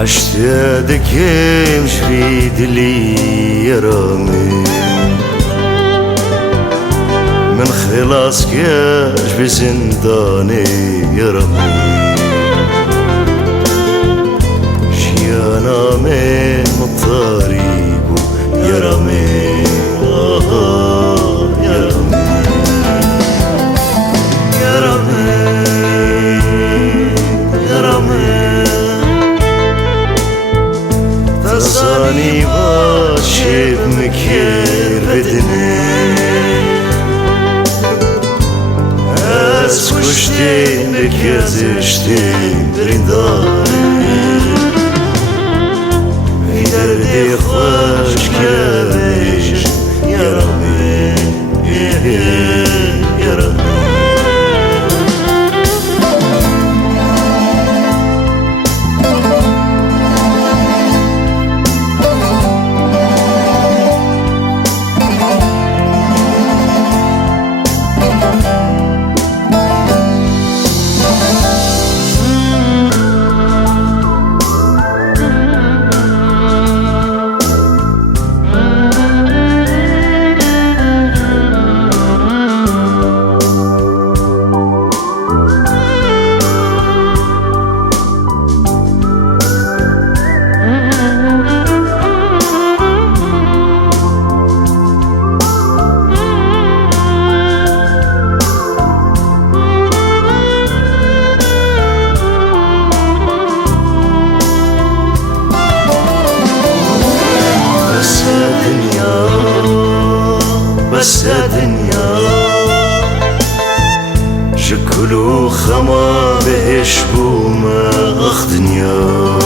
عشت يدك يمشي دلي يا رامي من خلاص كاش بزنداني يا رامي شيانا من مطاريبو يا رامي يا رامي يا رامي يا رامي تصاني باشب مكير بدني از کشتیم بکزشتیم برینداری ای دردی خوش کردش یرامی یرامی بس يا دنيا شكلو خما بهش بوما اخ دنيا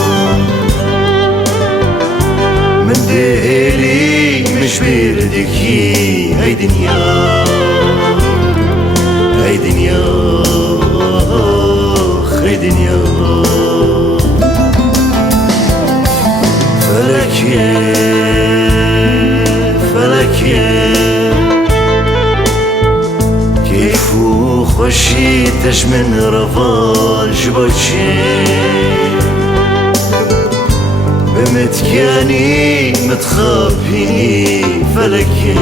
من دهلي مش بيردكي هاي دنيا هاي دنيا هاي دنيا فلك خوشی تش من رفاج باشی بمتكاني متخافيني فلكي